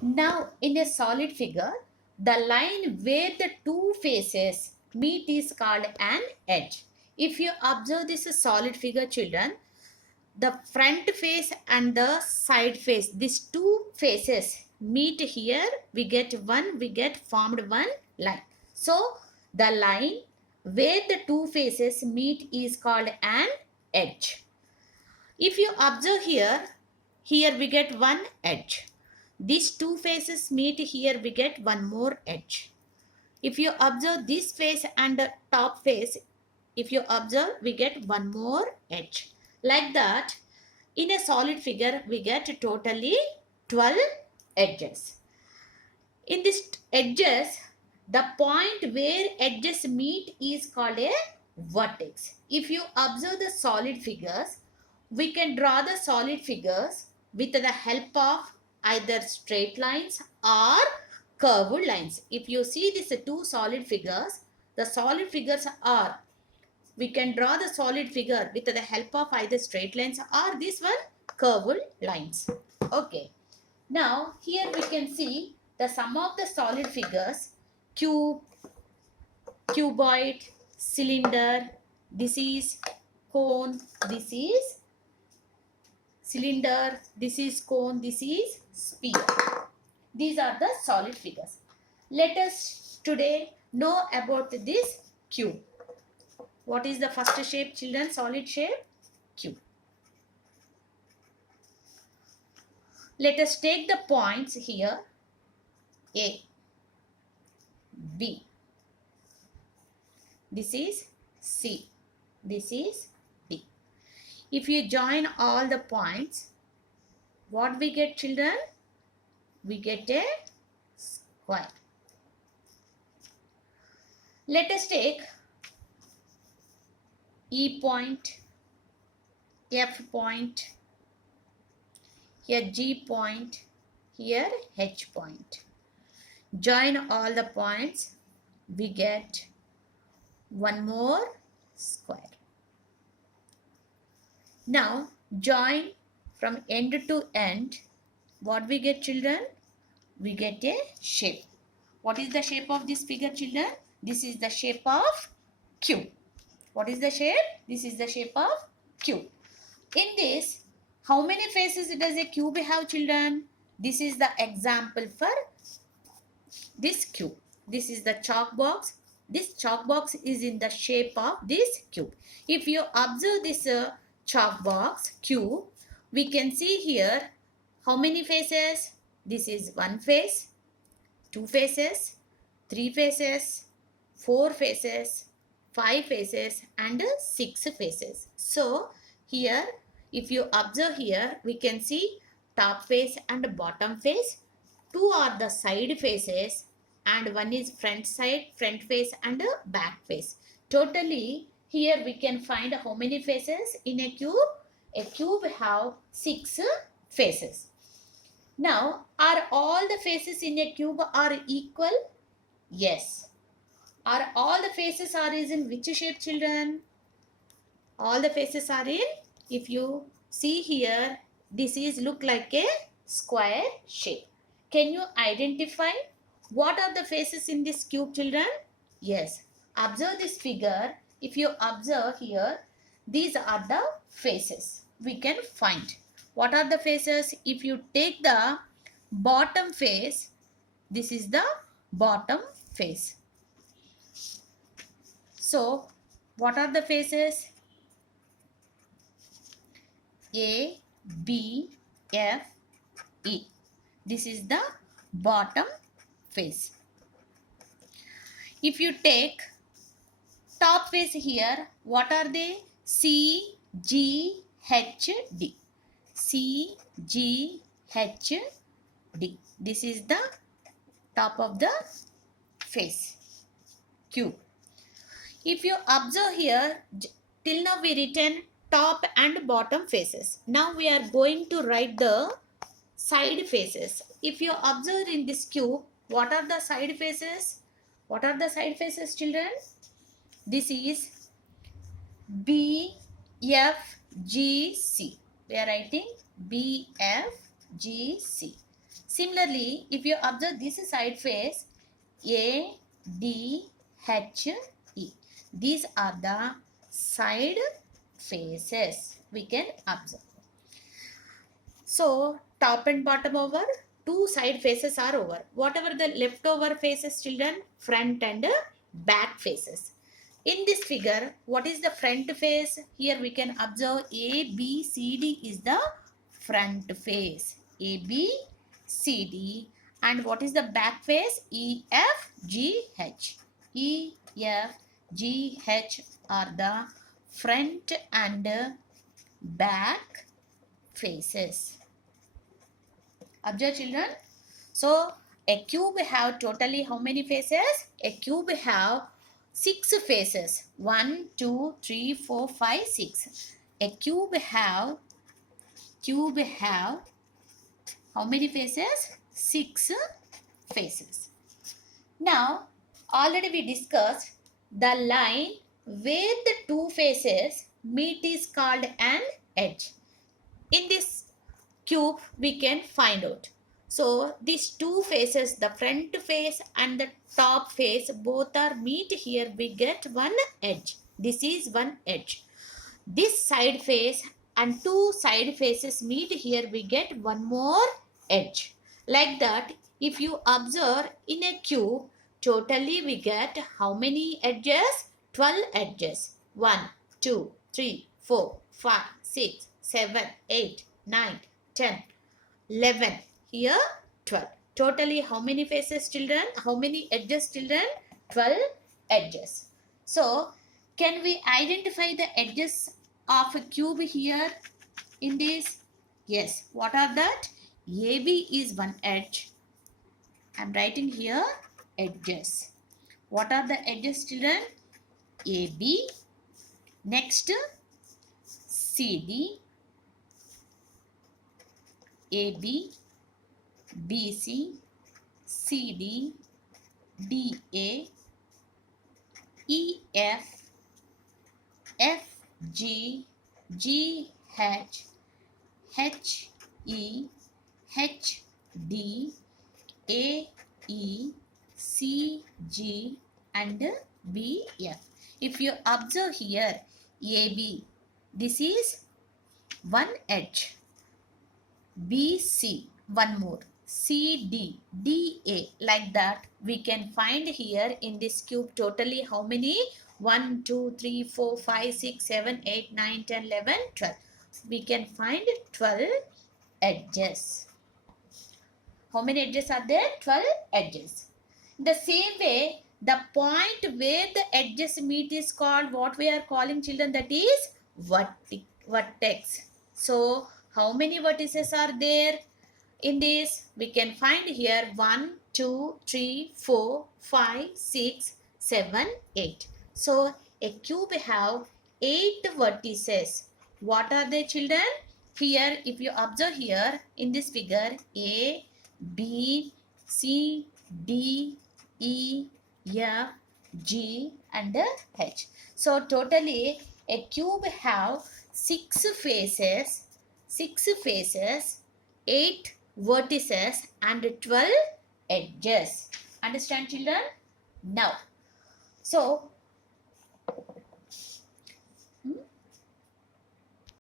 Now, in a solid figure, the line where the two faces meet is called an edge. If you observe this solid figure, children, the front face and the side face, these two faces meet here, we get formed one line. So, the line where the two faces meet is called an edge. If you observe here we get one edge. These two faces meet here, we get one more edge. If you observe this face and the top face, if you observe, we get one more edge. Like that, in a solid figure, we get totally 12 edges. In these edges, the point where edges meet is called a vertex. If you observe the solid figures, we can draw the solid figures with the help of either straight lines or curved lines. If you see these two solid figures, the solid figures are, we can draw the solid figure with the help of either straight lines or this one curved lines. Okay. Now here we can see the sum of the solid figures: cube, cuboid, cylinder, this is cone, this is cylinder, this is cone, this is sphere. These are the solid figures. Let us today know about this cube. What is the first shape, children? Solid shape? Cube. Let us take the points here. A, B. This is C. This is D. If you join all the points, what we get, children? We get a square. Let us take E point, F point, here G point, here H point. Join all the points, we get one more square. Now join from end to end. What we get, children? We get a shape. What is the shape of this figure, children? This is the shape of cube. What is the shape? This is the shape of cube. In this, how many faces does a cube have, children? This is the example for this cube. This is the chalk box. This chalk box is in the shape of this cube. If you observe this chalk box cube, we can see here how many faces? This is one face, two faces, three faces, four faces, five faces and six faces. So here, if you observe here, we can see top face and bottom face. Two are the side faces and one is front face and back face. Totally, here we can find how many faces in a cube? A cube have 6 faces. Now, are all the faces in a cube are equal? Yes. Are all the faces are in which shape, children? All the faces are in, if you see here, this is look like a square shape. Can you identify what are the faces in this cube, children? Yes. Observe this figure. If you observe here, these are the faces we can find. What are the faces? If you take the bottom face, this is the bottom face. So, what are the faces? A, B, F, E. This is the bottom face. If you take top face here, what are they? C, G, H, D. C, G, H, D. This is the top of the face, cube. If you observe here, till now we written top and bottom faces. Now we are going to write the side faces. If you observe in this cube, what are the side faces? What are the side faces, children? This is B, F, G, C. We are writing B, F, G, C. Similarly, if you observe this side face, A, D, H, E. These are the side faces we can observe. So, top and bottom over, two side faces are over. Whatever the leftover faces, children, front and back faces. In this figure, what is the front face? Here we can observe A, B, C, D is the front face. A, B, C, D. And what is the back face? E, F, G, H. E, F, G, H are the front and back faces. Observe, children. So, a cube have totally how many faces? A cube have 6 faces. 1, 2, 3, 4, 5, 6. A cube have how many faces? 6 faces. Now, already we discussed the line where the two faces meet is called an edge. In this cube, we can find out. So, these two faces, the front face and the top face, both are meet here. We get one edge. This is one edge. This side face and two side faces meet here. We get one more edge. Like that, if you observe in a cube, totally we get how many edges? 12 edges. 1, 2, 3, 4, 5, 6, 7, 8, 9, 10, 11. Here 12. Totally how many faces, children? How many edges, children? 12 edges. So, can we identify the edges of a cube here in this? Yes. What are that? AB is one edge. I am writing here edges. What are the edges, children? AB. Next, CD. AB, BC, CD, DA, EF, FG, GH, HE, HD, AE, CG and BF. If you observe here, AB, this is one edge. BC, one more. CD, DA, like that. We can find here in this cube totally how many? 1, 2, 3, 4, 5, 6, 7, 8, 9, 10, 11, 12. We can find 12 edges. How many edges are there? 12 edges. The same way, the point where the edges meet is called what we are calling, children, that is vertex. So, how many vertices are there in this? We can find here 1, 2, 3, 4, 5, 6, 7, 8. So, a cube have 8 vertices. What are they, children? Here, if you observe here in this figure, A, B, C, D, E, F, G and H. So, totally a cube have 6 faces, 8 vertices and 12 edges. Understand, children? Now, so